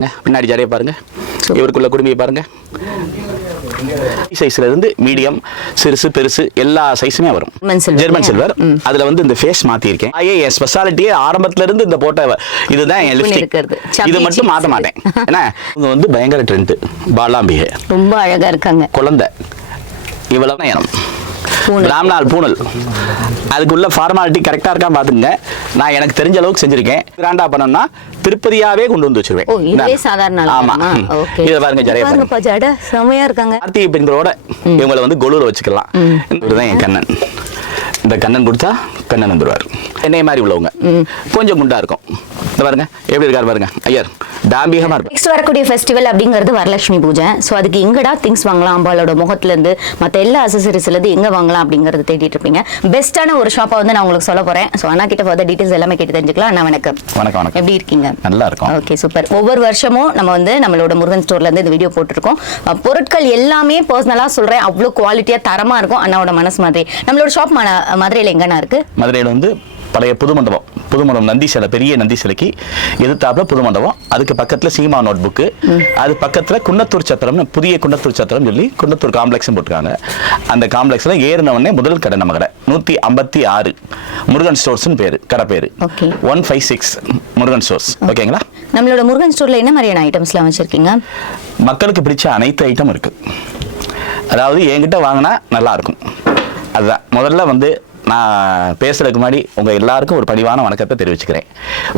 பின்னாடி ஜடையை பாருங்க. இவருக்குள்ள குடுமையை பாருங்க. சைஸ்ல இருந்து மீடியம் சிறுசு பெருசு எல்லா சைஸுமே வரும். ஜெர்மன் சில்வர் அதுல வந்து இந்த ஃபேஸ் மாத்திருக்கேன். ஐயே என் ஸ்பெஷாலிட்டியே ஆரம்பத்துல இருந்து இந்த போட்ட இதுதான் என் லிப்ஸ்டிக். இது மட்டும் மாத்த. மாட்டேன். ஏன்னா இவங்க வந்து பயங்கர ட்ரெண்ட் பாலாம்பிகை. ரொம்ப அழகா இருக்காங்க. குழந்தை. இவ்வளவு நேரம். ராம்நாள் பூனல் அதுக்குள்ள ஃபார்மாலிட்டி கரெக்டா இருக்கா பாத்துங்க நான் எனக்கு தெரிஞ்ச அளவுக்கு செஞ்சிருக்கேன். கிராண்டா பண்ணோம்னா திருப்பதியாவே கொண்டு வந்து வச்சிருவேன். சாதாரண ஆமா. இத பாருங்க ஜடைய பாருங்க. செமையா இருக்காங்க. கார்த்திகை பெண்களோட இவங்களை வந்து கொலூர வச்சுக்கலாம். இதுதான் என் கண்ணன். இந்த கண்ணன் கொடுத்தா கண்ணன் வந்துருவார். என்னைய மாதிரி உள்ளவங்க. கொஞ்சம் குண்டா இருக்கும். இந்த பாருங்க எப்படி இருக்காரு பாருங்க. ஐயர் டாம்பிகமா இருப்பார். நெக்ஸ்ட் வரக்கூடிய ஃபெஸ்டிவல் அப்படிங்கிறது வரலட்சுமி பூஜை. ஸோ அதுக்கு எங்கடா திங்ஸ் வாங்கலாம்? அம்பாலோட முகத்துல இருந்து மற்ற எல்லா அசசரிஸ்ல இருந்து எங்க வாங்கலாம் அப்படிங்கறத தேடிட்டு இருப்பீங்க. பெஸ்ட்டான ஒரு ஷாப்பை வந்து நான் உங்களுக்கு சொல்ல போறேன். ஸோ அண்ணா கிட்ட ஃபர்தர் டீடைல்ஸ் எல்லாமே கேட்டு தெரிஞ்சுக்கலாம். அண்ணா வணக்கம். வணக்கம் வணக்கம். எப்படி இருக்கீங்க? நல்லா இருக்கும். ஓகே சூப்பர் ஒவ்வொரு வருஷமும் நம்ம வந்து நம்மளோட முருகன் ஸ்டோர்ல இருந்து இந்த வீடியோ போட்டிருக்கோம். பொருட்கள் எல்லாமே பர்சனலா சொல்றேன். அவ்வளோ குவாலிட்டியா தரமா இருக்கும் அண்ணாவோட மனசு மாதிரி. நம்மளோட ஷாப் மதுரையில எங்கண்ணா இருக்கு? மதுரையில் வந்து பழைய புது மண்டபம் புது மண்டபம் நந்தி சிலை பெரிய நந்தி சிலைக்கு எதிர்த்தாப்புல புது மண்டபம் அதுக்கு பக்கத்துல சீமா நோட் புக்கு அது பக்கத்துல குன்னத்தூர் சத்திரம்னு புதிய குன்னத்தூர் சத்திரம் சொல்லி குன்னத்தூர் காம்ப்ளெக்ஸ் போட்டிருக்காங்க. அந்த காம்ப்ளெக்ஸ்ல ஏறின உடனே முதல் கடை நம்ம கடை. நூத்தி ஐம்பத்தி ஆறு முருகன் ஸ்டோர்ஸ்னு பேரு கடை பேரு. One five six Murugan stores. ஓகேங்களா? நம்மளோட முருகன் ஸ்டோர்ல என்ன மாதிரியான ஐட்டம்ஸ்லாம் வச்சிருக்கீங்க? மக்களுக்கு பிடிச்ச அனைத்து ஐட்டம் இருக்கு. அதாவது என்கிட்ட வாங்கினா நல்லா இருக்கும். அதுதான் முதல்ல வந்து நான் பேசுறதுக்கு முன்னாடி உங்கள் எல்லாருக்கும் ஒரு பணிவான வணக்கத்தை தெரிவிச்சுக்கிறேன்.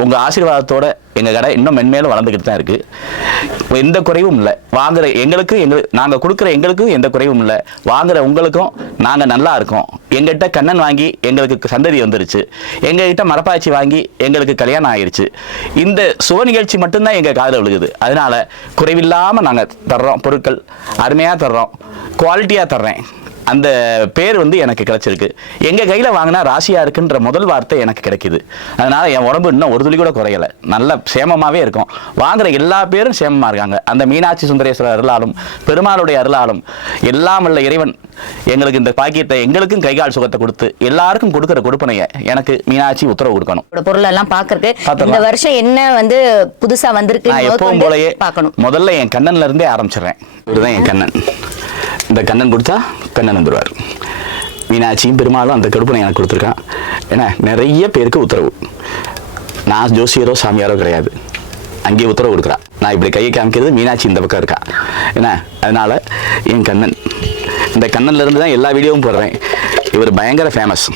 உங்கள் ஆசீர்வாதத்தோட எங்கள் கடை இன்னும் மென்மேலும் வளர்ந்துக்கிட்டு தான் இருக்குது எந்த குறைவும் இல்லை. வாங்குகிற எங்களுக்கு எங்களுக்கு நாங்கள் கொடுக்குற எங்களுக்கும் எந்த குறைவும் இல்லை. வாங்குற உங்களுக்கும் நாங்கள் நல்லா இருக்கோம். எங்ககிட்ட கண்ணன் வாங்கி எங்களுக்கு சந்ததி வந்துருச்சு. எங்ககிட்ட மரப்பாச்சி வாங்கி எங்களுக்கு கல்யாணம் ஆயிடுச்சு இந்த சுவ நிகழ்ச்சி மட்டும்தான் எங்கள் காதில் விழுகுது. அதனால் குறைவில்லாமல் நாங்கள் தர்றோம். பொருட்கள் அருமையாக தர்றோம். குவாலிட்டியாக தர்றேன். அந்த பேர் வந்து எனக்கு கிடைச்சிருக்கு. எங்க கையில வாங்கினா ராசியா இருக்குன்ற முதல் வார்த்தை எனக்கு கிடைக்குது. அதனால என் உடம்பு இன்னும் ஒரு துளி கூட குறையல. நல்ல சேமமாவே இருக்கும். வாங்குற எல்லா பேரும் சேமமா இருக்காங்க. அந்த மீனாட்சி சுந்தரேஸ்வரர் அருளாலும் பெருமாளுடைய அருளாலும் எல்லாம் உள்ள இறைவன் எங்களுக்கு இந்த பாக்கியத்தை எங்களுக்கும் கைகால் சுகத்தை கொடுத்து எல்லாருக்கும் கொடுக்கிற கொடுப்பனைய எனக்கு மீனாட்சி உத்தரவு கொடுக்கணும். பொருள் எல்லாம் பாத்துடலாம். இந்த வருஷம் என்ன வந்து புதுசா வந்திருக்கு எப்பவும் போலயே பார்க்கணும். முதல்ல என் கண்ணன்ல இருந்தே ஆரம்பிச்சிடுறேன். இதுதான் என் கண்ணன். இந்த கண்ணன் கொடுத்தா கண்ணன் வந்துடுவார் மீனாட்சியும் பெருமாளும் அந்த கடுப்பனை எனக்கு கொடுத்துருக்கான் ஏன்னா நிறைய பேருக்கு உத்தரவு. நான் ஜோசியரோ சாமியாரோ கிடையாது. அங்கேயே உத்தரவு கொடுக்குறா. நான் இப்படி கையை காமிக்கிறது மீனாட்சி இந்த பக்கம் இருக்கா? என்ன அதனால என் கண்ணன். இந்த கண்ணன்ல இருந்து தான் எல்லா வீடியோவும் போடுறேன். இவர் பயங்கர ஃபேமஸ்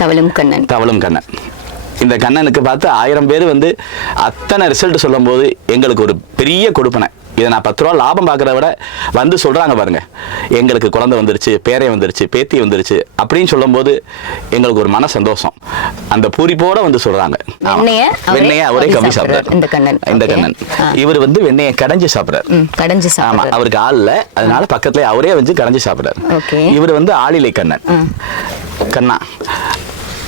தவளும் கண்ணன். தவளும் கண்ணன். இந்த கண்ணனுக்கு பார்த்து ஆயிரம் பேர் வந்து அத்தனை ரிசல்ட் சொல்லும்போது எங்களுக்கு ஒரு பெரிய கொடுப்பனை இதை நான் பத்து ரூபா லாபம் பார்க்கறத விட வந்து சொல்றாங்க பாருங்க எங்களுக்கு குழந்தை வந்துருச்சு பேரை வந்துருச்சு பேத்தி வந்துருச்சு அப்படின்னு சொல்லும்போது எங்களுக்கு ஒரு மன சந்தோஷம் அந்த பூரிப்போட வந்து சொல்றாங்க ஆமா. வெண்ணெய அவரே கம்மி சாப்பிடுறார். இந்த கண்ணன். இந்த. கண்ணன். இவர் வந்து வெண்ணெயை கடைஞ்சு சாப்பிடுறாரு கடைஞ்சு ஆமா சாப்பிடுறாரு. அவருக்கு ஆள் இல்ல அதனால பக்கத்துல அவரே வந்து கடைஞ்சு சாப்பிடுறாரு. இவர் வந்து ஆளிலை கண்ணன் கண்ணா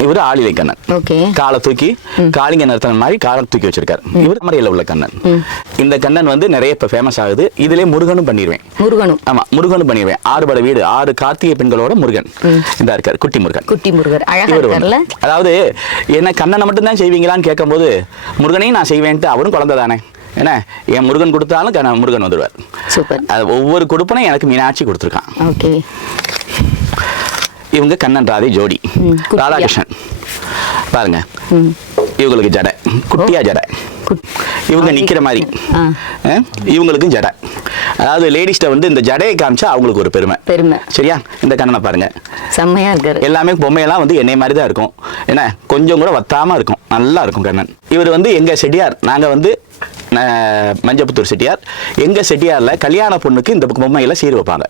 இவர் ஆளிலை கண்ணன். ஓகே. காலை தூக்கி காளிங்க நிறுத்தன மாதிரி காலை தூக்கி வச்சிருக்காரு. இவர் மறையில உள்ள கண்ணன். இந்த கண்ணன் வந்து நிறைய இப்ப ஃபேமஸ் ஆகுது. இதுலயே முருகனும் பண்ணிடுவேன் முருகனும். ஆமா முருகனும் பண்ணிடுவேன் ஆறு பட வீடு ஆறு கார்த்திகை பெண்களோட முருகன். இந்த இருக்காரு குட்டி முருகன். குட்டி முருகர். அதாவது என்ன கண்ணனை மட்டும் தான் செய்வீங்களான்னு கேட்கும்போது முருகனையும் நான் செய்வேன்ட்டு அவரும் குழந்தை தானே. என்ன? என் முருகன் கொடுத்தாலும் முருகன் வந்துடுவார். சூப்பர். ஒவ்வொரு கொடுப்பனையும் எனக்கு மீனாட்சி கொடுத்துருக்கான். ஓகே. இவங்க கண்ணன் ராதை ஜோடி. ராதாகிருஷ்ணன். பாருங்க. இவங்களுக்கு ஜடை. குட்டியா ஜடை. இவங்க நிக்கிற மாதிரி. இவங்களுக்கும் ஜடை. அதாவது லேடிஸ்ட வந்து இந்த ஜடையை காமிச்சா அவங்களுக்கு ஒரு பெருமை. பெருமை. சரியா? இந்த கண்ணனை பாருங்க. செம்மையா இருக்காரு. எல்லாமே பொம்மையெல்லாம் வந்து என்னை மாதிரி தான் இருக்கும். என்ன? கொஞ்சம் கூட வத்தாம இருக்கும். நல்லா இருக்கும் கண்ணன். இவர் வந்து எங்க செட்டியார் நாங்க வந்து மஞ்சப்புத்தூர் செட்டியார். எங்கள் செட்டியாரில் கல்யாண பொண்ணுக்கு இந்த பொம்மையில் சீர் வைப்பாங்க.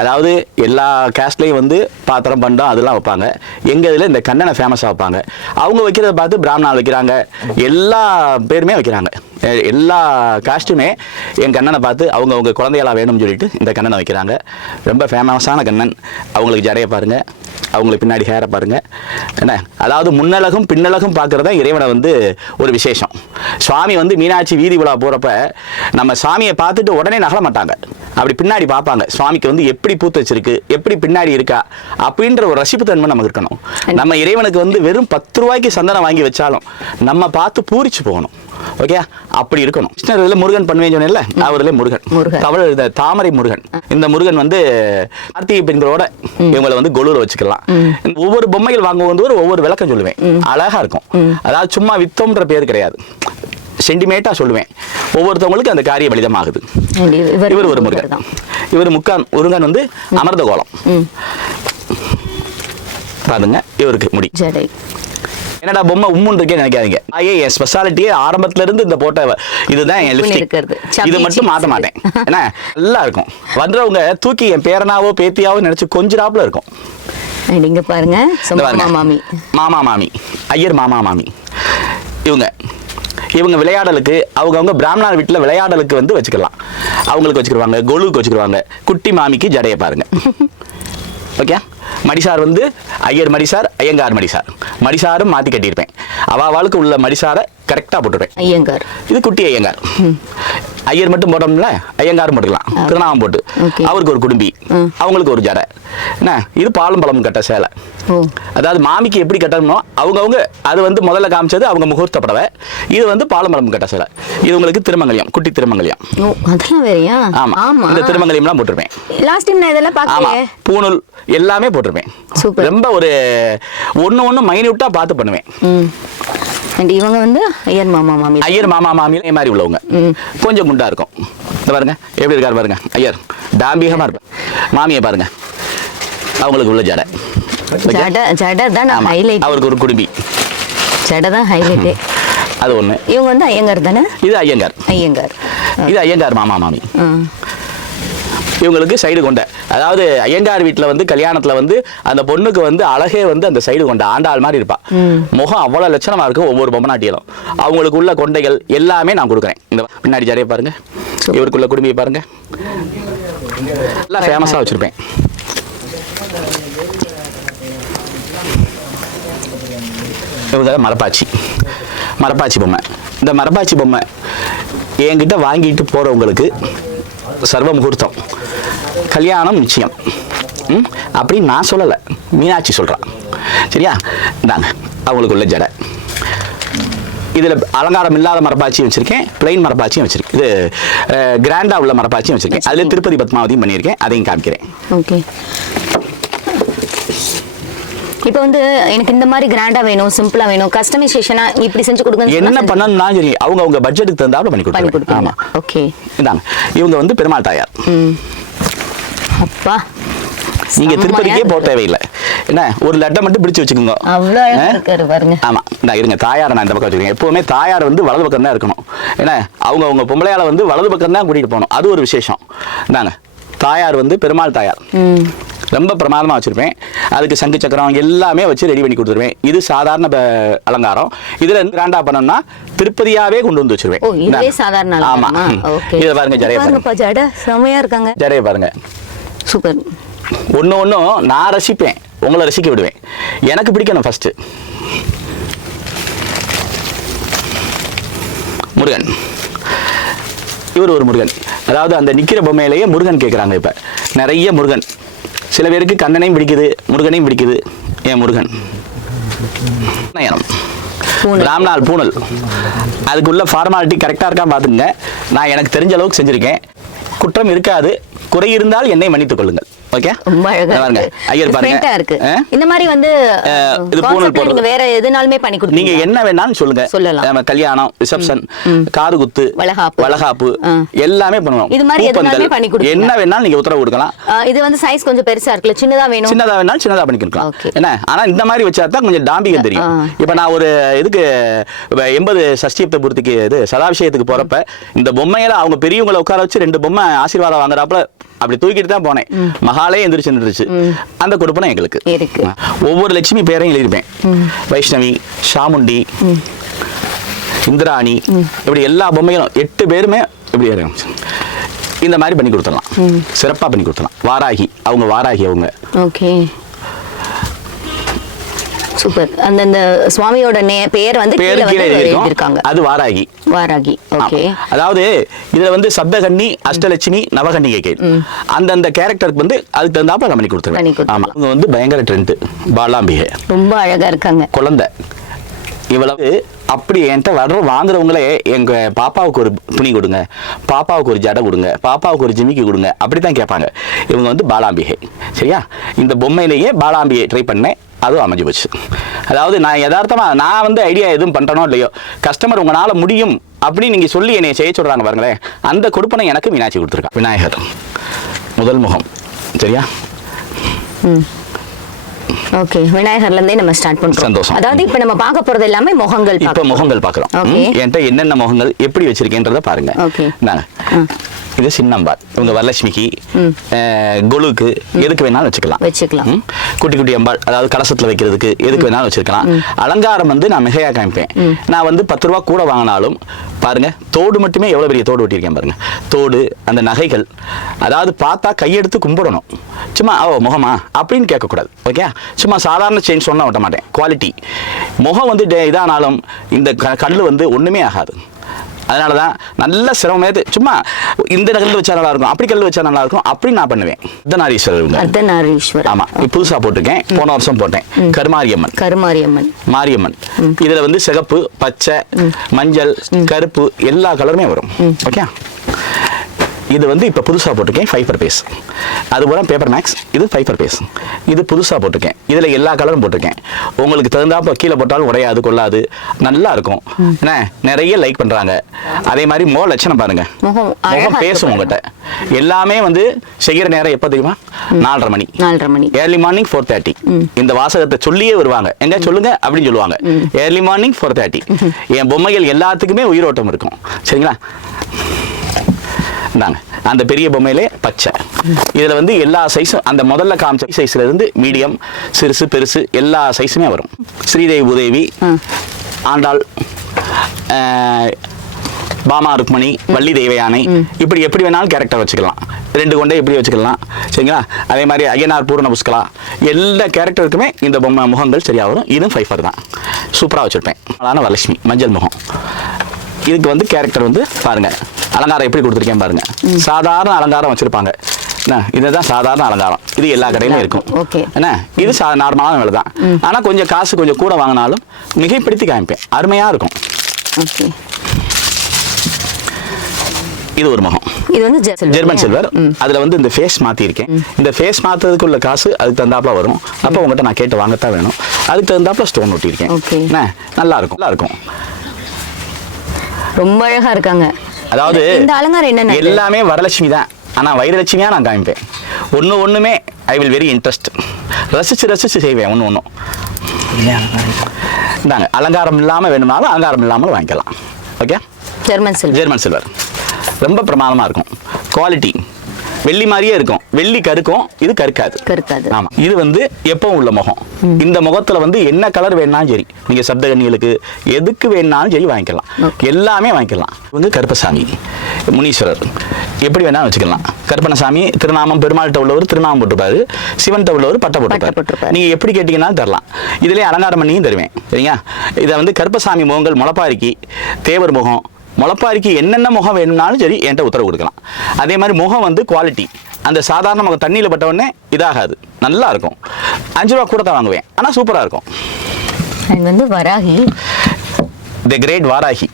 அதாவது எல்லா காஸ்ட்லேயும் வந்து பாத்திரம் பண்டம் அதெல்லாம் வைப்பாங்க. எங்கள் இதில் இந்த கண்ணனை ஃபேமஸாக வைப்பாங்க. அவங்க வைக்கிறத பார்த்து பிராமணால் வைக்கிறாங்க. எல்லா பேருமே வைக்கிறாங்க. எல்லா காஸ்ட்டுமே என் கண்ணனை பார்த்து அவங்க அவங்க வேணும்னு சொல்லிட்டு இந்த கண்ணனை வைக்கிறாங்க. ரொம்ப ஃபேமஸான கண்ணன். அவங்களுக்கு ஜடையை பாருங்கள் அவங்களுக்கு பின்னாடி ஹேரை பாருங்கள் என்ன? அதாவது முன்னழகும் பின்னழகும் தான் இறைவனை வந்து ஒரு விசேஷம். சுவாமி வந்து மீனாட்சி வீதி விழா போகிறப்ப நம்ம சாமியை பார்த்துட்டு உடனே நகல மாட்டாங்க. அப்படி பின்னாடி பார்ப்பாங்க. சுவாமிக்கு வந்து எப்படி பூத்து வச்சிருக்கு எப்படி பின்னாடி இருக்கா அப்படின்ற ஒரு ரசிப்பு தன்மை நமக்கு இருக்கணும். நம்ம இறைவனுக்கு வந்து வெறும் பத்து ரூபாய்க்கு சந்தனம் வாங்கி வச்சாலும் நம்ம பார்த்து பூரிச்சு போகணும். ஓகே அப்படி இருக்கணும். கிருஷ்ணர் முருகன் பண்ணுவேன் சொன்னேன்ல அவர்ல முருகன். தவழ இந்த தாமரை முருகன். இந்த முருகன் வந்து கார்த்திகை பெண்களோட இவங்களை வந்து கொலுல வச்சுக்கலாம். ஒவ்வொரு பொம்மைகள் வாங்கும்போது ஒரு ஒவ்வொரு விளக்கம் சொல்லுவேன். அழகா இருக்கும். அதாவது சும்மா வித்தோம்ன்ற பேர் கிடையாது. சென்டிமேட்டா சொல்லுவேன். ஒவ்வொருத்தவங்களுக்கு அந்த காரிய பலிதமாகுது. இவர் ஒரு முருகன். இவர் முக்கான் முருகன் வந்து அமர்ந்த கோலம் பாருங்க இவருக்கு முடி. என்னடா பொம்மை உம்முன்னு இருக்கே நினைக்காதீங்க. ஐயே என் ஸ்பெஷாலிட்டியே ஆரம்பத்துல இருந்து இந்த போட்ட இதுதான் என் லிப்ஸ்டிக். இது மட்டும். மாத்த மாட்டேன். என்ன நல்லா இருக்கும் வந்தவங்க தூக்கி என் பேரனாவோ பேத்தியாவோ நினைச்சு கொஞ்சிராப்புல இருக்கும். And இங்க பாருங்க. மாமா. மாமி மாமா. மாமி ஐயர் மாமா மாமி. இவங்க. இவங்க விளையாடலுக்கு அவங்கவுங்க பிராமணர் வீட்டில் விளையாடலுக்கு வந்து வச்சுக்கலாம். அவங்களுக்கு வச்சுக்கிடுவாங்க. கொலுவுக்கு வச்சுக்கிடுவாங்க. குட்டி மாமிக்கு ஜடையை பாருங்க. ஓகே மடிசார் வந்து ஐயர் மடிசார் ஐயங்கார் மடிசார். மடிசாரும் மாற்றி கட்டியிருப்பேன். அவள் அவளுக்கு உள்ள மடிசாரை கரெக்டாக போட்டுருப்பேன் ஐயங்கார். இது குட்டி ஐயங்கார். ஐயர் மட்டும் போட்டோம்ல ஐயங்காரும் போட்டுக்கலாம். திருநாமம் போட்டு. அவருக்கு ஒரு குடும்பி. அவங்களுக்கு ஒரு ஜடை. என்ன? இது பாலும் பழமும் கட்ட சேலை. அதாவது மாமிக்கு எப்படி கட்டணுமோ அவங்கவுங்க அது வந்து முதல்ல காமிச்சது அவங்க முகூர்த்த புடவை. இது வந்து பாலமரம் கட்ட சிலை. இது உங்களுக்கு திருமங்கலியம் குட்டி திருமங்கலியம் அதெல்லாம் வேறயா? ஆமா. இந்த திருமங்கலியம்லாம் போட்டிருப்பேன். லாஸ்ட் டைம் நான் இதெல்லாம் ஆமா. பார்க்கலையே பூணூல் எல்லாமே போட்டிருப்பேன். ரொம்ப ஒரு ஒண்ணு ஒண்ணு மைன்யூட்டா பார்த்து பண்ணுவேன். அண்ட் இவங்க வந்து ஐயர் மாமா மாமி. ஐயர் மாமா மாமியில மாதிரி உள்ளவங்க. கொஞ்சம் குண்டா இருக்கும். இந்த பாருங்க எப்படி இருக்காரு பாருங்க. ஐயர் டாம்பிகமா இருப்பார். மாமியை பாருங்க. அவங்களுக்கு உள்ள ஜடை? ஜட ஜட தான். ஹைலைட் அவருக்கு ஒரு குடும்பி ஜட தான் ஹைலைட்டே அது ஒண்ணு. இவங்க வந்து ஐயங்கார் தானே? இது ஐயங்கார். ஐயங்கார். இது ஐயங்கார் மாமா மாமி. இவங்களுக்கு சைடு கொண்ட. அதாவது ஐயங்கார் வீட்டில் வந்து கல்யாணத்துல வந்து அந்த பொண்ணுக்கு வந்து அழகே வந்து அந்த சைடு கொண்ட ஆண்டாள் மாதிரி இருப்பா. முகம் அவ்வளோ லட்சணமா இருக்கும் ஒவ்வொரு பொம்மநாட்டியலும். அவங்களுக்கு உள்ள கொண்டைகள் எல்லாமே நான் கொடுக்குறேன். இந்த பின்னாடி ஜடையை பாருங்க. இவருக்குள்ள குடும்பியை பாருங்க. எல்லாம் ஃபேமஸாக வச்சிருப்பேன். இவங்க மரப்பாச்சி. மரப்பாச்சி பொம்மை. இந்த மரப்பாச்சி பொம்மை என்கிட்ட வாங்கிட்டு போகிறவங்களுக்கு சர்வ முகூர்த்தம் கல்யாணம் நிச்சயம். ம்? அப்படின்னு நான் சொல்லலை. மீனாட்சி சொல்கிறான் சரியா? இந்தாங்க அவங்களுக்குள்ள ஜடை. இதில் அலங்காரம் இல்லாத மரப்பாச்சியும் வச்சுருக்கேன் பிளெயின் மரப்பாச்சியும் வச்சுருக்கேன். இது கிராண்டாக உள்ள மரப்பாச்சியும் வச்சுருக்கேன். அதில் திருப்பதி பத்மாவதியும் பண்ணியிருக்கேன் அதையும் காமிக்கிறேன். ஓகே இப்போ வந்து எனக்கு இந்த மாதிரி கிராண்டா வேணும் சிம்பிளா வேணும் கஸ்டமைசேஷனா இப்படி செஞ்சு கொடுங்க என்ன பண்ணணும்னா சரி அவங்க அவங்க பட்ஜெட்டுக்கு தகுந்தாப்புல பண்ணி கொடுப்பீங்க ஆமாம் ஓகே இந்தாங்க. இவங்க வந்து பெருமாள் தாயார். அப்பா நீங்க திருப்பதிக்கே. போக தேவையில்லை. என்ன ஒரு லட்டை மட்டும் பிடிச்சு வச்சுக்கோங்க. ஆமா. இந்த இருங்க. தாயாரை நான் இந்த பக்கம் வச்சுக்கிறேன். எப்பவுமே தாயார் வந்து வலது பக்கம் தான் இருக்கணும். ஏன்னா அவங்க அவங்க பொம்பளையால வந்து வலது பக்கம் தான் கூட்டிட்டு போகணும். அது ஒரு விசேஷம். இந்தாங்க. தாயார் வந்து பெருமாள் தாயார். ரொம்ப பிரமாதமா வச்சிருப்பேன். அதுக்கு சங்கு சக்கரம் எல்லாமே வச்சு ரெடி பண்ணி கொடுத்துருவேன். இது சாதாரண அலங்காரம். இதுல கிராண்டா பண்ணோம்னா திருப்பதியாவே கொண்டு வந்து வச்சிருவேன். சாதாரண ஆமா. அலங்காரமா? ஓகே இதை பாருங்க ஜடைய பாருங்க பாருங்கப்பா ஜட. செமையா இருக்காங்க. ஜடைய பாருங்க. சூப்பர். ஒன்று ஒன்றும் நான் ரசிப்பேன். உங்களை ரசிக்க விடுவேன். எனக்கு பிடிக்கணும் ஃபர்ஸ்ட் முருகன். இவர் ஒரு முருகன். அதாவது அந்த நிக்கிற பொம்மையிலேயே முருகன் கேட்குறாங்க இப்போ. நிறைய முருகன். சில பேருக்கு கண்ணனையும் பிடிக்குது முருகனையும் பிடிக்குது. ஏன் முருகன்? நயனம். ராம்நாள் பூனல் அதுக்குள்ள ஃபார்மாலிட்டி கரெக்டாக இருக்கான்னு பார்த்துங்க நான் எனக்கு தெரிஞ்ச அளவுக்கு செஞ்சுருக்கேன். குற்றம் இருக்காது. குறை இருந்தால் என்னை மன்னித்துக் கொள்ளுங்கள். ஓகே ரொம்ப அழகா ஐயர் பாருங்க இருக்கு? இந்த மாதிரி வந்து இது கான்செப்ட்ல போடுறது. நீங்க வேற எதுனாலுமே பண்ணி நீங்க கொடுத்தீங்க என்ன வேணாலும் சொல்லுங்க சொல்லலாம். நம்ம கல்யாணம் ரிசப்ஷன் காது குத்து வளகாப்பு. வளகாப்பு. எல்லாமே பண்ணுவோம் இது மாதிரி எதுனாலுமே பண்ணி கொடுப்பீங்க. என்ன வேணாலும் நீங்க உத்தரவு கொடுக்கலாம் இது வந்து சைஸ் கொஞ்சம் பெருசா இருக்குல்ல சின்னதா வேணும் சின்னதா வேணாலும் சின்னதா பண்ணிக்கலாம் Okay. என்ன ஆனா இந்த மாதிரி வச்சா தான் கொஞ்சம் டாம்பிகம் தெரியும். இப்ப நான் ஒரு இதுக்கு எண்பது சஷ்டியப்த பூர்த்திக்கு இது சதாபிஷேகத்துக்கு போறப்ப இந்த பொம்மையில அவங்க பெரியவங்களை உட்கார வச்சு ரெண்டு பொம்மை ஆசீர்வாதம் வாங்குறாப்புல அப்படி தூக்கிட்டு தான் போனேன். மகாலே எந்திரிச்சு அந்த கொடுப்பனை எங்களுக்கு. ஒவ்வொரு லட்சுமி பேரையும் எழுதியிருப்பேன் வைஷ்ணவி சாமுண்டி இந்திராணி இப்படி எல்லா பொம்மைகளும் எட்டு பேருமே இப்படி. இந்த மாதிரி பண்ணி கொடுத்துடலாம். சிறப்பா பண்ணி கொடுத்துடலாம். வாராகி அவங்க வாராகி அவங்க. ஓகே. சூப்பர் அந்த இந்த சுவாமியோட நே பேர் வந்து பேரு கீழே எழுதியிருக்காங்க. அது வாராகி. வாராகி. ஓகே. அதாவது இதுல வந்து சப்தகன்னி அஷ்டலட்சுமி நவகன்னிகைகள் அந்தந்த கேரக்டருக்கு வந்து அதுக்கு தகுந்தாப்புல கொடுத்துருவேன். கொடுத்துருவீங்க. ஆமா. இவங்க வந்து பயங்கர ட்ரெண்ட். பாலாம்பிகை. ரொம்ப அழகா இருக்காங்க. குழந்தை. இவ்வளவு அப்படி என்கிட்ட வர்ற வாங்குறவங்களே எங்க பாப்பாவுக்கு ஒரு துணி கொடுங்க. பாப்பாவுக்கு ஒரு ஜடை கொடுங்க. பாப்பாவுக்கு ஒரு ஜிமிக்கி கொடுங்க. அப்படி தான் கேட்பாங்க. இவங்க வந்து பாலாம்பிகை. சரியா? இந்த பொம்மையிலேயே பாலாம்பிகை ட்ரை பண்ணேன். அதுவும் அமைஞ்சு போச்சு. அதாவது நான் யதார்த்தமாக நான் வந்து ஐடியா எதுவும் பண்ணுறனோ இல்லையோ கஸ்டமர் உங்களால் முடியும் அப்படின்னு நீங்கள் சொல்லி என்னை செய்ய சொல்கிறாங்க பாருங்களேன் அந்த கொடுப்பனை எனக்கு மீனாட்சி கொடுத்துருக்கா. விநாயகர். முதல் முகம். சரியா? ஓகே விநாயகர்ல இருந்தே நம்ம ஸ்டார்ட் பண்றோம். சந்தோஷம். அதாவது இப்ப நம்ம பார்க்க போறது எல்லாமே முகங்கள் இப்போ முகங்கள் பார்க்குறோம். என்கிட்ட என்னென்ன முகங்கள் எப்படி வச்சிருக்கேன்றதை பாருங்க. Okay. இது சின்னம்பாள். இவங்க வரலட்சுமிக்கு கொலுக்கு எதுக்கு வேணாலும் வச்சுக்கலாம். வச்சுக்கலாம். குட்டி குட்டி அம்பாள் அதாவது கலசத்துல வைக்கிறதுக்கு எதுக்கு வேணாலும் வச்சிருக்கலாம். அலங்காரம் வந்து நான் மிகையா காமிப்பேன். நான் வந்து பத்து ரூபா கூட வாங்கினாலும் பாருங்க தோடு மட்டுமே எவ்வளவு பெரிய தோடு ஒட்டியிருக்கேன் பாருங்க. தோடு அந்த நகைகள் அதாவது பார்த்தா கையெடுத்து கும்பிடணும். சும்மா ஓ முகமா? அப்படின்னு கேட்கக்கூடாது. ஓகே? சும்மா சாதாரண செயின் சொன்னா ஒட்ட மாட்டேன். குவாலிட்டி. முகம் வந்து இதானாலும் இந்த க- கல்லு வந்து ஒண்ணுமே ஆகாது. அதனால தான் நல்ல சிரமமே சும்மா இந்த கல் வச்சா நல்லா இருக்கும் அப்படி கல் வச்சா நல்லா இருக்கும் அப்படி நான் பண்ணுவேன். அர்த்தநாரீஸ்வரர் அர்த்தநாரீஸ்வரர். ஆமா புதுசா போட்டிருக்கேன் போன வருஷம் போட்டேன். கருமாரியம்மன். கருமாரியம்மன். மாரியம்மன். இதுல வந்து சிகப்பு பச்சை மஞ்சள் கருப்பு எல்லா கலருமே வரும். ஓகே இது வந்து இப்போ புதுசாக போட்டிருக்கேன் ஃபைபர் பேஸ் அது போல பேப்பர் மேக்ஸ் இது ஃபைபர் பேஸ் இது புதுசாக போட்டிருக்கேன். இதில் எல்லா கலரும் போட்டிருக்கேன். உங்களுக்கு தகுந்தாப்ப கீழே போட்டாலும் உடையாது கொள்ளாது. நல்லா இருக்கும். என்ன? நிறைய லைக் பண்ணுறாங்க அதே மாதிரி மோ லட்சணம் பாருங்க. முகம் பேசும் உங்ககிட்ட எல்லாமே வந்து செய்கிற நேரம் எப்போ தெரியுமா? நாலரை மணி. நாலரை மணி. ஏர்லி மார்னிங் ஃபோர் தேர்ட்டி இந்த வாசகத்தை சொல்லியே வருவாங்க. எங்க சொல்லுங்க? அப்படின்னு சொல்லுவாங்க. ஏர்லி மார்னிங் ஃபோர் தேர்ட்டி என் பொம்மைகள் எல்லாத்துக்குமே உயிரோட்டம் இருக்கும். சரிங்களா? இந்தாங்க அந்த பெரிய பொம்மையிலே பச்சை. இதுல வந்து எல்லா சைஸும் அந்த முதல்ல காமிச்ச சைஸ்ல இருந்து மீடியம் சிறுசு பெருசு எல்லா சைஸுமே வரும். ஸ்ரீதேவி பூதேவி ஆண்டாள் பாமா ருக்மணி வள்ளி தெய்வயானை இப்படி எப்படி வேணாலும் கேரக்டர் வச்சுக்கலாம். ரெண்டு கொண்டே இப்படி வச்சுக்கலாம். சரிங்களா? அதே மாதிரி ஐயனார் பூர்ண புஷ்கலா. எல்லா கேரக்டருக்குமே இந்த பொம்மை முகங்கள் சரியா வரும். இதுவும் ஃபைஃபர் தான். சூப்பராக வச்சுருப்பேன். அதான வரலட்சுமி மஞ்சள் முகம். இதுக்கு வந்து கேரக்டர் வந்து பாருங்க. அலங்காரம் எப்படி கொடுத்துருக்கேன் பாருங்க. சாதாரண அலங்காரம் வச்சிருப்பாங்க. என்ன? இதுதான் சாதாரண அலங்காரம். இது எல்லா கடையிலும் இருக்கும். என்ன? இது நார்மலான விலை தான் ஆனால் கொஞ்சம் காசு கொஞ்சம் கூட வாங்கினாலும் மிகைப்படுத்தி காமிப்பேன். அருமையாக இருக்கும். இது ஒரு முகம். இது வந்து ஜெர்மன்? சில்வர். அதுல வந்து இந்த ஃபேஸ் மாத்திருக்கேன் இந்த ஃபேஸ் மாத்துறதுக்கு உள்ள காசு அதுக்கு தகுந்தாப்புல வரும். அப்போ உங்ககிட்ட நான் கேட்டு வாங்கத்தான் வேணும். அதுக்கு தகுந்தாப்புல ஸ்டோன் ஒட்டியிருக்கேன். நல்லா இருக்கும். நல்லா இருக்கும். ரொம்ப அழகா இருக்காங்க. அதாவது இந்த அலங்காரம் என்னென்ன? எல்லாமே வரலட்சுமி தான். ஆனா வைரலட்சுமியா நான் காமிப்பேன் ஒண்ணு ஒண்ணுமே ஐ வில் வெரி இன்ட்ரெஸ்ட் ரசிச்சு ரசிச்சு செய்வேன் ஒண்ணு ஒன்றும் இந்தாங்க அலங்காரம் இல்லாம வேணும்னாலும் அலங்காரம் இல்லாமல் வாங்கிக்கலாம். Okay German silver. German silver. ரொம்ப பிரமாதமா இருக்கும். குவாலிட்டி வெள்ளி மாதிரியே இருக்கும். வெள்ளி கருக்கும். இது கருக்காது. கருக்காது. ஆமா. இது வந்து எப்பவும் உள்ள முகம். இந்த முகத்துல வந்து என்ன கலர் வேணாலும் சரி நீங்க சப்தகன்னிகளுக்கு எதுக்கு வேணாலும் சரி வாங்கிக்கலாம். எல்லாமே வாங்கிக்கலாம். இவங்க கருப்பசாமி முனீஸ்வரர். எப்படி வேணாலும் வச்சுக்கலாம். கருப்பணசாமி திருநாமம் பெருமாள்கிட்ட உள்ளவர் திருநாமம் போட்டிருப்பாரு. சிவன்கிட்ட உள்ளவர் பட்டை பட்டை போட்டிருப்பாரு. போட்டிருப்பாரு. நீங்க எப்படி கேட்டீங்கன்னாலும் தரலாம். இதுலயே அலங்காரம் பண்ணியும் தருவேன். சரிங்களா? இதை வந்து கருப்பசாமி முகங்கள் முளப்பாரிக்கு தேவர் முகம் முளப்பாரிக்கு என்னென்ன முகம் வேணும்னாலும் சரி என்கிட்ட உத்தரவு கொடுக்கலாம். அதே மாதிரி முகம் வந்து குவாலிட்டி அந்த சாதாரண முகம் தண்ணியில் பட்ட உடனே இதாகாது. நல்லா இருக்கும். அஞ்சு ரூபா கூட தான் வாங்குவேன் ஆனால் சூப்பராக இருக்கும். வந்து வராகி. தி கிரேட் வாராகி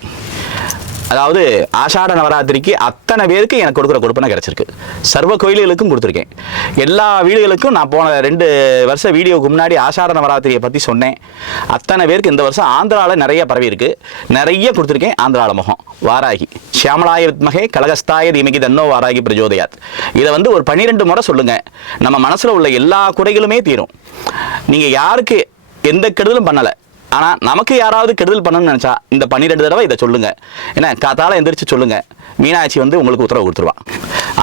அதாவது ஆஷாட நவராத்திரிக்கு அத்தனை பேருக்கு எனக்கு கொடுக்குற கொடுப்பனை கிடச்சிருக்கு. சர்வ கோயில்களுக்கும் கொடுத்துருக்கேன். எல்லா வீடுகளுக்கும் நான் போன ரெண்டு வருஷ வீடியோவுக்கு முன்னாடி ஆஷாட நவராத்திரியை பற்றி சொன்னேன். அத்தனை பேருக்கு இந்த வருஷம் ஆந்திராவில் நிறைய பரவி இருக்கு. நிறைய கொடுத்துருக்கேன் ஆந்திராவில் முகம். வாராகி. ஷியாமலாய வித்மகே கலகஸ்தாய தீமகி தன்னோ வாராகி பிரஜோதயாத். இதை வந்து ஒரு பன்னிரெண்டு முறை சொல்லுங்கள் நம்ம மனசில் உள்ள எல்லா குறைகளுமே தீரும். நீங்கள் யாருக்கு எந்த கெடுதலும் பண்ணலை. ஆனா நமக்கு யாராவது கெடுதல் பண்ணணும்னு நினைச்சா இந்த பன்னிரெண்டு தடவை இதை சொல்லுங்க. என்ன காத்தால எந்திரிச்சு சொல்லுங்க. மீனாட்சி வந்து உங்களுக்கு உத்தரவு கொடுத்துருவா.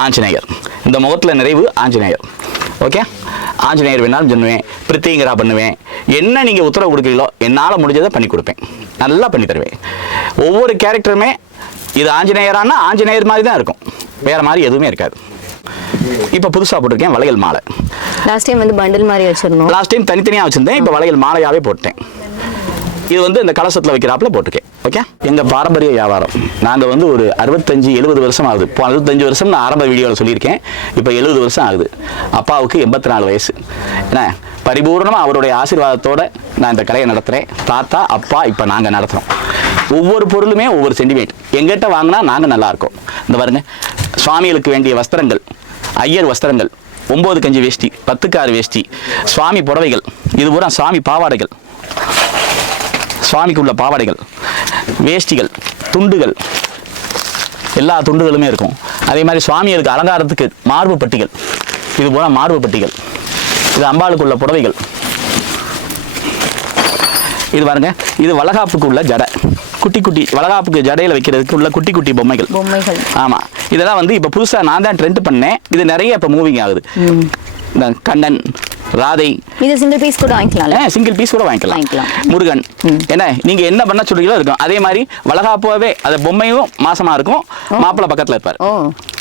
ஆஞ்சநேயர். இந்த முகத்துல நிறைவு ஆஞ்சநேயர். ஓகே? ஆஞ்சநேயர் வேணாலும் பண்ணுவேன் பிரித்திங்கரா பண்ணுவேன். என்ன நீங்க உத்தரவு கொடுக்குறீங்களோ என்னால் முடிஞ்சதை பண்ணி கொடுப்பேன். நல்லா பண்ணி தருவேன். ஒவ்வொரு கேரக்டருமே இது ஆஞ்சநேயரானா ஆஞ்சநேயர் மாதிரி தான் இருக்கும். வேற மாதிரி எதுவுமே இருக்காது. இப்போ புதுசாக போட்டிருக்கேன் வளையல் மாலை. லாஸ்ட் டைம் வந்து பண்டில் மாதிரி வச்சிருந்தோம். லாஸ்ட் டைம் தனித்தனியாக வச்சிருந்தேன் இப்போ வளையல் மாலையாவே போட்டேன். இது வந்து இந்த கலசத்தில் வைக்கிறாப்புல போட்டுக்கேன் ஓகே எங்கள் பாரம்பரிய வியாபாரம். நாங்கள் வந்து ஒரு அறுபத்தஞ்சு எழுபது வருஷம் ஆகுது. இப்போ அறுபத்தஞ்சு வருஷம் நான் ஆரம்ப வீடியோவில் சொல்லியிருக்கேன். இப்போ எழுபது வருஷம் ஆகுது. அப்பாவுக்கு எண்பத்தி நாலு வயசு. என்ன? பரிபூர்ணமாக அவருடைய ஆசீர்வாதத்தோடு நான் இந்த கடையை நடத்துகிறேன் தாத்தா அப்பா இப்போ நாங்கள் நடத்துகிறோம் ஒவ்வொரு பொருளுமே ஒவ்வொரு சென்டிமீட் எங்கிட்ட வாங்கினா நாங்கள் நல்லாயிருக்கோம் இந்த பாருங்க. சுவாமிகளுக்கு வேண்டிய வஸ்திரங்கள் ஐயர் வஸ்திரங்கள் ஒம்பது கஞ்சி வேஷ்டி பத்துக்காறு வேஷ்டி சுவாமி புடவைகள் இது பூரா சுவாமி பாவாடைகள். சுவாமிக்கு உள்ள பாவாடைகள் வேஷ்டிகள் துண்டுகள் எல்லா துண்டுகளுமே இருக்கும். அதே மாதிரி சுவாமிகளுக்கு அலங்காரத்துக்கு மார்பு பட்டிகள். இது போல மார்பு பட்டிகள். இது அம்பாளுக்கு உள்ள புடவைகள். இது பாருங்க இது வளகாப்புக்கு உள்ள ஜடை. குட்டி குட்டி வளகாப்புக்கு ஜடையில் வைக்கிறதுக்கு உள்ள குட்டி குட்டி பொம்மைகள். பொம்மைகள். ஆமாம் இதெல்லாம் வந்து இப்போ புதுசாக நான் தான் ட்ரெண்ட் பண்ணேன். இது நிறைய இப்போ மூவிங் ஆகுது. இந்த கண்ணன் ராதை. இது சிங்கிள் பீஸ் கூட வாங்கிக்கலாம்ல சிங்கிள் பீஸ் கூட வாங்கிக்கலாம். வாங்கிக்கலாம். முருகன் என்ன நீங்க என்ன பண்ண சொல்றீங்களோ இருக்கும். அதே மாதிரி வளகாப்பாவே அது பொம்மையும் மாசமா இருக்கும். மாப்பிள்ளை பக்கத்துல இருப்பார். ஓ.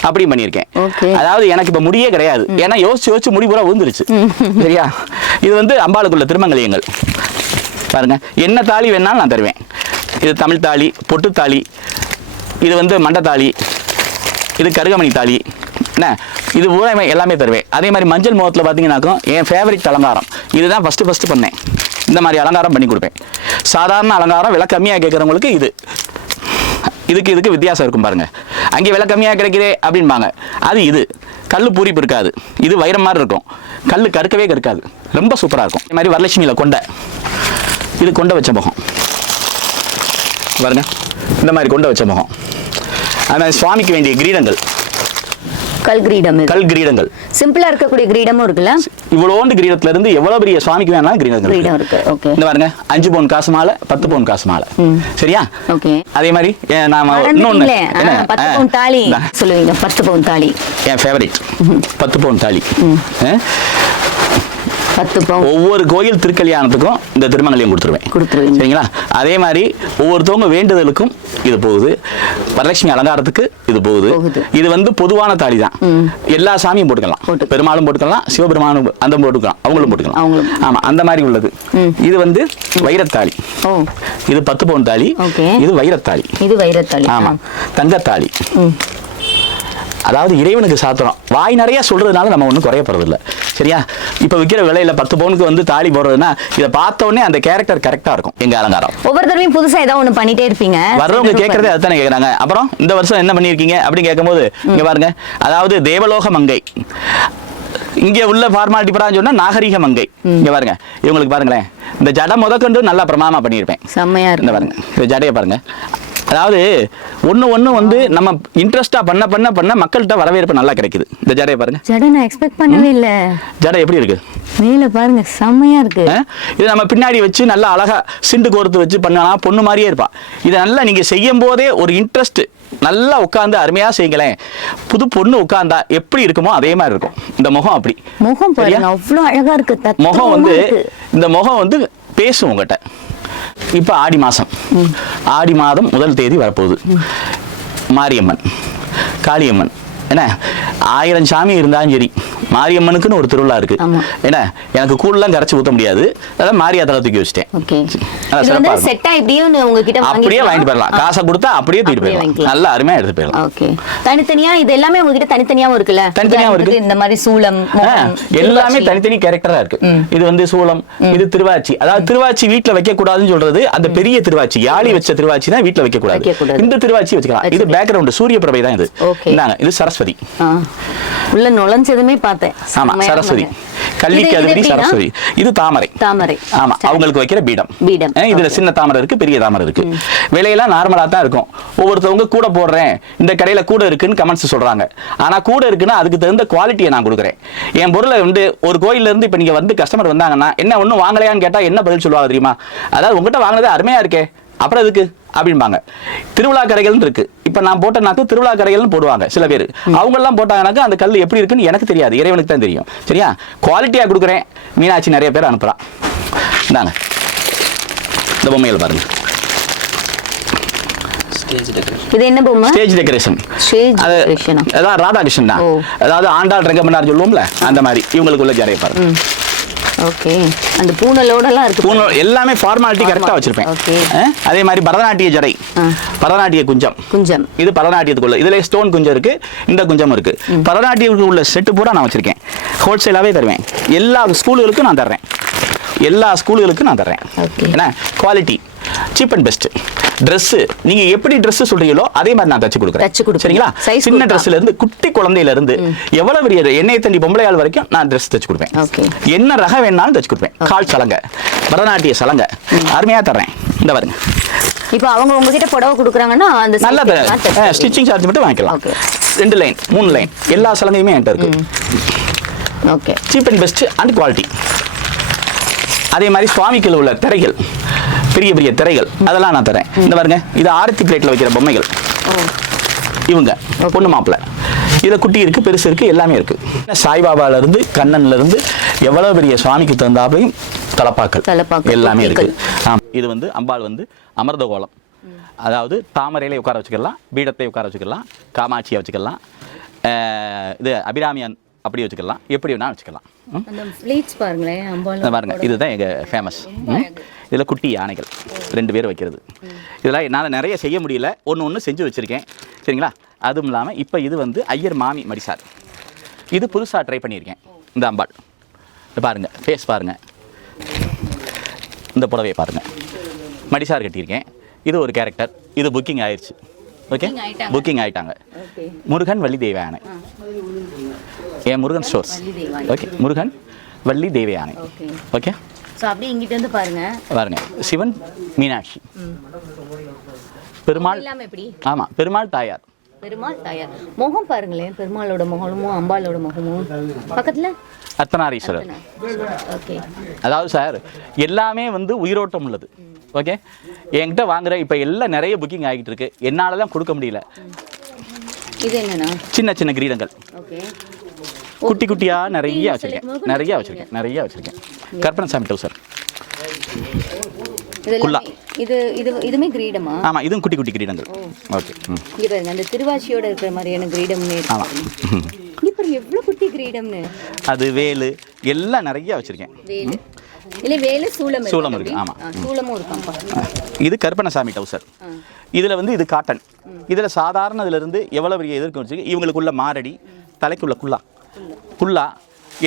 அப்படி பண்ணியிருக்கேன். அதாவது எனக்கு இப்ப முடியே கிடையாது. ஏன்னா யோசிச்சு யோசிச்சு முடி பூரா விழுந்துருச்சு சரியா? இது வந்து அம்பாளுக்குள்ள திருமங்கலியங்கள். பாருங்க. என்ன தாலி வேணாலும் நான் தருவேன். இது தமிழ் தாலி பொட்டு தாலி இது வந்து மண்டத்தாலி இது கருகமணி தாலி என்ன? இது பூரா எல்லாமே தருவேன் அதே மாதிரி மஞ்சள் முகத்தில் பார்த்தீங்கன்னாக்கும் என் ஃபேவரட் அலங்காரம். இதுதான் ஃபஸ்ட்டு ஃபஸ்ட்டு பண்ணேன். இந்த மாதிரி அலங்காரம் பண்ணி கொடுப்பேன். சாதாரண அலங்காரம் விலை கம்மியாக கேட்குறவங்களுக்கு இது. இதுக்கு இதுக்கு வித்தியாசம் இருக்கும் பாருங்க. அங்கே விலை கம்மியாக கிடைக்குதே அப்படின்பாங்க அது இது. கல் பூரிப்பு இருக்காது இது வைரம் மாதிரி இருக்கும். கல் கருக்கவே கருக்காது ரொம்ப சூப்பராக இருக்கும். இது மாதிரி வரலட்சுமியில் கொண்டை. இது கொண்டை வச்ச முகம். பாருங்க. இந்த மாதிரி கொண்டை வச்ச முகம். அது மாதிரி சுவாமிக்கு வேண்டிய கிரீடங்கள். கல் கிரீடம் கல் கிரீடங்கள். சிம்பிளா இருக்கக்கூடிய கிரீடமும் இருக்குல்ல? இவ்வளோண்டு கிரீடத்துல இருந்து எவ்வளவு பெரிய சுவாமிக்கு வேணாலும் கிரீடங்கள் கிரீடம் இருக்கு. ஓகே இந்த பாருங்க அஞ்சு பவுன் காசு மாலை பத்து பவுன் காசு மாலை. சரியா? ஓகே அதே மாதிரி நாம இன்னொன்னு பத்து பவுன் தாலி சொல்லுவீங்க பத்து பவுன் தாலி. என் ஃபேவரட் பத்து பவுன் தாலி. ஒவ்வொரு கோயில் திருக்கல்யாணத்துக்கும் இந்த திருமங்கலியம் கொடுத்துருவேன். சரிங்களா? அதே மாதிரி ஒவ்வொருத்தவங்க வேண்டுதலுக்கும் இது போகுது. வரலட்சுமி அலங்காரத்துக்கு இது போகுது. இது வந்து பொதுவான தாலி தான் எல்லா சாமியும் போட்டுக்கலாம். போட்டு. பெருமாளும் போட்டுக்கலாம் சிவபெருமானும் அந்த போட்டுக்கலாம் அவங்களும் போட்டுக்கலாம். ஆமா அந்த மாதிரி உள்ளது. இது வந்து வைரத்தாலி. இது பத்து பவுன் தாலி. இது வைரத்தாலி. இது வைரத்தாலி. ஆமா தங்கத்தாலி. அதாவது இறைவனுக்கு சாத்திரம். வாய் நிறைய சொல்றதுனால நம்ம ஒன்றும் குறைய போறதில்ல சரியா? இப்போ விற்கிற விலையில பத்து பவுனுக்கு வந்து தாலி போடுறதுன்னா இதை பார்த்த உடனே அந்த கேரக்டர் கரெக்டா இருக்கும். எங்க அலங்காரம். ஒவ்வொரு தடவையும் புதுசா ஏதாவது ஒண்ணு பண்ணிட்டே இருப்பீங்க. வர்றவங்க கேட்கறதே அதுதானே கேட்குறாங்க அப்புறம் இந்த வருஷம் என்ன பண்ணியிருக்கீங்க? அப்படின்னு கேட்கும்போது இங்க பாருங்க. அதாவது தேவலோக மங்கை. இங்க உள்ள ஃபார்மாலிட்டி பரான்னு சொன்னா நாகரிக மங்கை. இங்க பாருங்க. இவங்களுக்கு பாருங்களேன். இந்த ஜடம் முதற்கொண்டு நல்லா பிரமாதமா பண்ணியிருப்பேன். செம்மையா இருக்கு பாருங்க. இந்த ஜடையை பாருங்க. அதாவது ஒண்ணு ஒண்ணு வந்து நம்ம இன்ட்ரெஸ்டா பண்ண பண்ண பண்ண மக்கள்கிட்ட வரவேற்பு நல்லா கிடைக்குது. இந்த ஜடையை பாருங்க. ஜட நான் எக்ஸ்பெக்ட் பண்ணவே இல்ல. ஜடை எப்படி இருக்கு? மேல பாருங்க செம்மையா இருக்கு? இது நம்ம பின்னாடி வச்சு நல்லா அழகா சிண்டு கோர்த்து வச்சு பண்ணலாம் பொண்ணு மாதிரியே இருப்பா. இதை நல்லா நீங்க செய்யும் போதே ஒரு இன்ட்ரெஸ்ட் நல்லா உட்காந்து அருமையா செய்யுங்களேன். புது பொண்ணு உட்கார்ந்தா எப்படி இருக்குமோ அதே மாதிரி இருக்கும். இந்த முகம் அப்படி. முகம் அவ்வளவு அழகா இருக்கு முகம் வந்து. இந்த முகம் வந்து பேசும் உங்ககிட்ட. இப்போ ஆடி மாதம் ஆடி மாதம் முதல் தேதி வரப்போகுது. மாரியம்மன் காளியம்மன். என்ன? ஆயிரம் சாமி இருந்தாலும் சரி மாரியம்மனுக்குன்னு ஒரு திருவிழா இருக்கு. என்ன? எனக்கு கூழெல்லாம் கரைச்சி ஊற்ற முடியாது. அதான் மாரியாத்தலை தூக்கி வச்சிட்டேன். அப்படியே வாங்கிட்டு போயிடலாம். காசை கொடுத்தா அப்படியே தூக்கிட்டு போயிடலாம். நல்லா அருமையா எடுத்து போயிடலாம். தனித்தனியா இது எல்லாமே உங்ககிட்ட தனித்தனியாவும் இருக்குல்ல? தனித்தனியாவும் இருக்கு. இந்த மாதிரி மோகம், எல்லாமே. தனித்தனி கேரக்டரா இருக்கு. இது வந்து சூளம் இது திருவாச்சி. அதாவது திருவாச்சி வீட்ல வைக்க கூடாதுன்னு சொல்றது அந்த பெரிய திருவாச்சி. யாழி வச்ச திருவாச்சி தான் வீட்ல வைக்க கூடாது. இந்த திருவாச்சி வச்சுக்கலாம். இது. பேக்ரவுண்ட் சூரிய பிரபை தான் இது. இது சரஸ்வதி ஆ. உள்ள நுழைஞ்சதுமே பார்த்தேன். ஆமா சரஸ்வதி. கல்விக்கு அதிபதி? சரஸ்வதி. இது தாமரை. தாமரை. ஆமா. அவங்களுக்கு வைக்கிற பீடம். பீடம். இதுல சின்ன தாமரை இருக்கு பெரிய தாமரை இருக்கு. விலையெல்லாம் நார்மலா தான் இருக்கும். ஒவ்வொருத்தவங்க கூட போடுறேன். இந்த கடையில கூட இருக்குன்னு கமெண்ட்ஸ் சொல்றாங்க. ஆனா கூட இருக்குன்னா அதுக்கு தகுந்த குவாலிட்டியை நான் கொடுக்குறேன். என் பொருளை வந்து ஒரு கோயில்ல இருந்து இப்ப நீங்க வந்து கஸ்டமர் வந்தாங்கன்னா என்ன ஒண்ணும் வாங்கலையான்னு கேட்டா என்ன பதில் சொல்லுவாங்க தெரியுமா? அதாவது உங்ககிட்ட வாங்கினது அருமையா இருக்கே. அப்புறம் எதுக்கு? அப்படிம்பாங்க. திருவிழா கடைகள்னு இருக்கு. இப்ப நான் போட்டனாக்கு திருவிழா கடைகள்னு போடுவாங்க சில பேர். அவங்க எல்லாம் போட்டாங்கனாக்கா அந்த கல் எப்படி இருக்குன்னு எனக்கு தெரியாது. இறைவனுக்கு தான் தெரியும். சரியா? குவாலிட்டியா கொடுக்குறேன். மீனாட்சி நிறைய பேர் அனுப்புறான் இந்தாங்க. இந்த பொம்மைகள் பாருங்க. ஸ்டேஜ் டெக்கரேஷன் இது என்ன பொம்மை? ஸ்டேஜ் டெக்கரேஷன் Stage அது decoration ஆ? அதான் ராதாகிருஷ்ணன் தான். அதாவது ஆண்டாள் ரெங்கமன்னார் சொல்லுவோம்ல அந்த மாதிரி. இவங்களுக்கு உள்ள ஜடைய பாருங்க ஓகே அந்த பூனலோடலாம் இருக்கு பூனோ எல்லாமே ஃபார்மாலிட்டி கரெக்டாக வச்சிருப்பேன். அஹ், அதே மாதிரி பரதநாட்டிய ஜடை. பரதநாட்டிய குஞ்சம். குஞ்சம். இது பரதநாட்டியத்துக்குள்ள இதுல ஸ்டோன் குஞ்சம் இருக்கு இந்த குஞ்சம் இருக்கு. பரதநாட்டியத்துக்கு உள்ள செட்டு பூரா நான் வச்சிருக்கேன். ஹோல்சேலாவே தருவேன். எல்லா ஸ்கூலுகளுக்கும் நான் தர்றேன். எல்லா ஸ்கூலுகளுக்கும் நான் தர்றேன். ஏன்னா quality cheap and best Dress நீங்க எப்படி Dress சொல்றீங்களோ அதே மாதிரி நான் தச்சு கொடுக்குறேன். தச்சு கொடுப்பீங்க. சரிங்களா? சின்ன கொடுத்தா? ட்ரெஸ்ல இருந்து குட்டி குழந்தையில இருந்து எவ்வளவு பெரிய எண்ணெய் தண்டி பொம்பளை ஆள் வரைக்கும் நான் Dress தச்சு கொடுப்பேன். என்ன ரகம் வேணாலும் தச்சு கொடுப்பேன். கால் சலங்க பரதநாட்டிய சலங்க. அருமையா தர்றேன். இந்த பாருங்க. இப்போ அவங்க உங்ககிட்ட புடவை கொடுக்குறாங்கன்னா அந்த நல்லா ஸ்டிச்சிங் சார்ஜ் மட்டும் வாங்கிக்கலாம். ரெண்டு லைன் மூணு லைன் எல்லா சலங்கையுமே என்கிட்ட இருக்கு. Okay. Cheap and best and quality அதே மாதிரி சுவாமிக்குள்ள உள்ள திரைகள். பெரிய பெரிய திரைகள். அதெல்லாம் நான் தரேன். இந்த பாருங்க இது ஆரத்தி பிளேட்ல வைக்கிற பொம்மைகள். இவங்க பொண்ணு மாப்பிள்ளை இதுல குட்டி இருக்கு பெருசு இருக்கு எல்லாமே இருக்கு. சாய்பாபால இருந்து கண்ணன்ல இருந்து எவ்வளவு பெரிய சுவாமிக்கு தந்தாப்பையும் தலப்பாக்கள். தலப்பாக்கள், எல்லாமே இருக்கு. தொட்டிகள். ஆம். இது வந்து அம்பாள் வந்து அமர்த கோலம் அதாவது தாமரையில உட்கார வச்சுக்கலாம் பீடத்தை உட்கார வச்சுக்கலாம் காமாட்சியை வச்சுக்கலாம். இது அபிராமியன் அப்படி வச்சுக்கலாம். எப்படி வேணா வச்சுக்கலாம். பாருங்க இதுதான் எங்க ஃபேமஸ் இதில் குட்டி யானைகள். ரெண்டு பேர் வைக்கிறது. இதெல்லாம் என்னால் நிறைய செய்ய முடியல. ஒன்று ஒன்று செஞ்சு வச்சுருக்கேன். சரிங்களா? அதுவும் இல்லாமல் இப்போ இது வந்து ஐயர் மாமி மடிசார். இது புதுசாக ட்ரை பண்ணியிருக்கேன் இந்த அம்பாள். இது பாருங்க ஃபேஸ் பாருங்க. இந்த புடவையை பாருங்க. மடிசார் கட்டியிருக்கேன். இது ஒரு கேரக்டர் இது புக்கிங் ஆயிடுச்சு ஓகே. புக்கிங் ஆயிட்டாங்க. ஓகே முருகன் வள்ளி தெய்வ யானை என் Murugan stores. Okay Murugan Valli Deivayanai okay so அப்படியே இங்கிட்ட இருந்து பாருங்க. பாருங்க. சிவன் மீனாட்சி. பெருமாள் இல்லாம எப்படி? ஆமா பெருமாள் தாயார். பெருமாள் தாயார். முகம் பாருங்களேன் பெருமாளோட முகமும் அம்பாளோட முகமும் பக்கத்துல? அர்த்தநாரீஸ்வரர். ஓகே அதாவது சார் எல்லாமே வந்து உயிரோட்டம் உள்ளது. ஓகே என்கிட்ட வாங்குற இப்போ எல்லாம் நிறைய புக்கிங் ஆகிட்டு இருக்கு. என்னால தான் கொடுக்க முடியல. இது என்னன்னா? சின்ன சின்ன கிரீடங்கள். ஓகே குட்டி குட்டியா நிறைய வச்சிருக்கேன். நிறைய வச்சிருக்கேன். நிறைய வச்சிருக்கேன். கற்பனை சாமி டவுசர் குல்லா. இது இது இதுமே கிரீடமா? ஆமா இதுவும் குட்டி குட்டி கிரீடங்கள். ஓகே. இங்க பாருங்க அந்த திருவாச்சியோட இருக்கிற மாதிரியான கிரீடம்னு இருக்கு. ஆமா. ம். இங்க பாருங்க எவ்வளவு குட்டி கிரீடம்னு. அது வேலு எல்லாம் நிறைய வச்சிருக்கேன். வேலு. இல்ல வேலு சூளம் சூலம் இருக்கு, ஆமா. ஆ, சூலமும் இருக்காம்ப்பா இது கற்பனசாமி டவுசர் இதில் வந்து இது காட்டன் இதில் சாதாரண இதுல இருந்து எவ்வளோ பெரிய எதிர்க்கு வச்சு இவங்களுக்குள்ள மாரடி தலைக்குள்ள குல்லா. குல்லா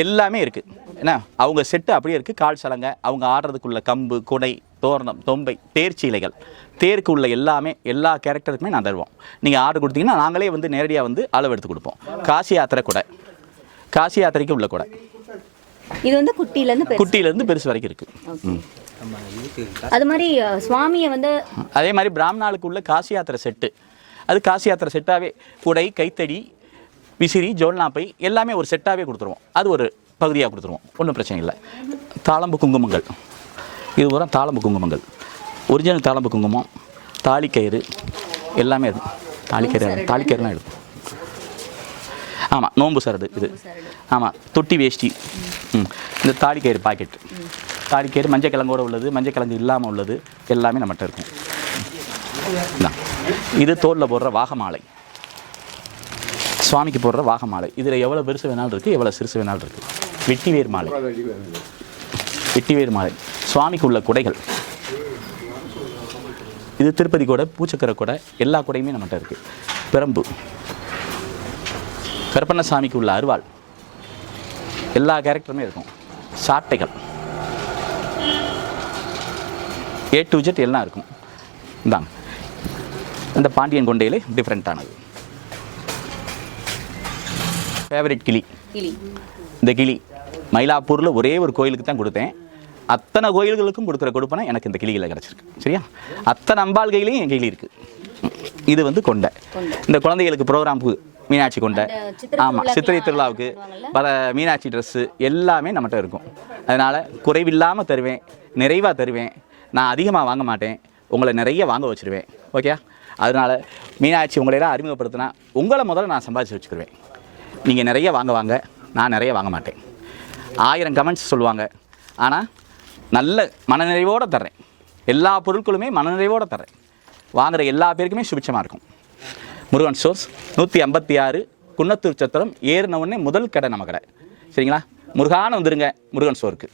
எல்லாமே இருக்குது என்ன? அவங்க செட்டு அப்படியே இருக்குது கால் சலங்கை அவங்க ஆடுறதுக்குள்ள கம்பு குடை தோரணம் தொம்பை தேர்ச்சி இலைகள். தேருக்கு உள்ள எல்லாமே எல்லா கேரக்டருக்குமே நான் தருவோம். நீங்கள் ஆர்டர் கொடுத்தீங்கன்னா நாங்களே வந்து நேரடியாக வந்து அளவு எடுத்து கொடுப்போம். காசி யாத்திரை குடை. காசி யாத்திரைக்கு உள்ள குடை. இது வந்து பெருசு? குட்டியிலேருந்து பெருசு வரைக்கும் இருக்குது. அது மாதிரி சுவாமியை வந்து அதே மாதிரி பிராமணாளுக்கு உள்ள காசி யாத்திரை செட்டு அது காசி யாத்திரை செட்டாகவே குடை கைத்தடி விசிறி ஜோல்னாப்பை எல்லாமே ஒரு செட்டாகவே கொடுத்துருவோம். அது ஒரு பகுதியாக கொடுத்துருவோம். ஒன்றும் பிரச்சனை இல்லை. தாளம்பு குங்குமங்கள். இது பூரா தாளம்பு குங்குமங்கள். ஒரிஜினல் தாளம்பு குங்குமம் தாலிக்கயிறு எல்லாமே இருக்கும் தாலிக்கயிறு தாலிக்கயிறுலாம் இருக்கும் ஆமாம் நோன்பு சரடு. இது. ஆமாம் தொட்டி வேஷ்டி. ம். இந்த தாலிக்கயிறு பாக்கெட் தாலிக்கயிறு மஞ்சள் கிழங்கோட உள்ளது மஞ்சள் கிழங்கு இல்லாமல் உள்ளது எல்லாமே நம்மகிட்ட இருக்கும். இது தோலில் போடுற வாகமாலை. சுவாமிக்கு போடுற வாகமாலை இதில் எவ்வளோ பெருசு வேணாலும் இருக்குது எவ்வளோ சிறுசு வேணாலும் இருக்குது வெட்டிவேர் மாலை. வெட்டிவேர் மாலை. சுவாமிக்கு உள்ள குடைகள். இது திருப்பதி கூட பூச்சக்கரை கூட எல்லா குடையுமே நம்மகிட்ட இருக்குது பிரம்பு. கருப்பண்ணசாமிக்கு உள்ள அருவாள். எல்லா கேரக்டருமே இருக்கும். சாட்டைகள். ஏ டு ஜெட் எல்லாம் இருக்கும். இந்தாங்க. இந்த பாண்டியன் கொண்டையிலே டிஃப்ரெண்ட்டானது ஃபேவரட் கிளி. கிளி. இந்த கிளி மயிலாப்பூரில் ஒரே ஒரு கோயிலுக்கு தான் கொடுத்தேன். அத்தனை கோயில்களுக்கும் கொடுக்குற கொடுப்பனை எனக்கு இந்த கிளிகளை கிடச்சிருக்கு. சரியா? அத்தனை அம்பாள் கையிலையும் என் கையில் இருக்குது இது வந்து கொண்டை. இந்த குழந்தைகளுக்கு ப்ரோக்ராமுக்கு மீனாட்சி கொண்டை. ஆமாம் சித்திரை திருவிழாவுக்கு? பல மீனாட்சி ட்ரெஸ்ஸு எல்லாமே நம்மகிட்ட இருக்கும். அதனால் குறைவில்லாமல் தருவேன் நிறைவாக தருவேன். நான் அதிகமாக வாங்க மாட்டேன். உங்களை நிறைய வாங்க வச்சிருவேன். ஓகே அதனால் மீனாட்சி உங்களையெல்லாம் அறிமுகப்படுத்தினா உங்களை முதல்ல நான் சம்பாதிச்சு வச்சுக்கிருவேன். நீங்கள் நிறைய வாங்க வாங்க நான் நிறைய வாங்க மாட்டேன். ஆயிரம் கமெண்ட்ஸ் சொல்லுவாங்க. ஆனால் நல்ல மனநிறைவோடு தர்றேன். எல்லா பொருட்களுமே மனநிறைவோடு தர்றேன். வாங்குகிற எல்லா பேருக்குமே சுபிச்சமாக இருக்கும். முருகன் ஸ்டோர்ஸ் நூற்றி ஐம்பத்தி ஆறு குன்னத்தூர் சத்திரம் ஏறின உடனே முதல் கடை நம்ம கடை. சரிங்களா? முருகான வந்துருங்க முருகன் ஸ்டோருக்கு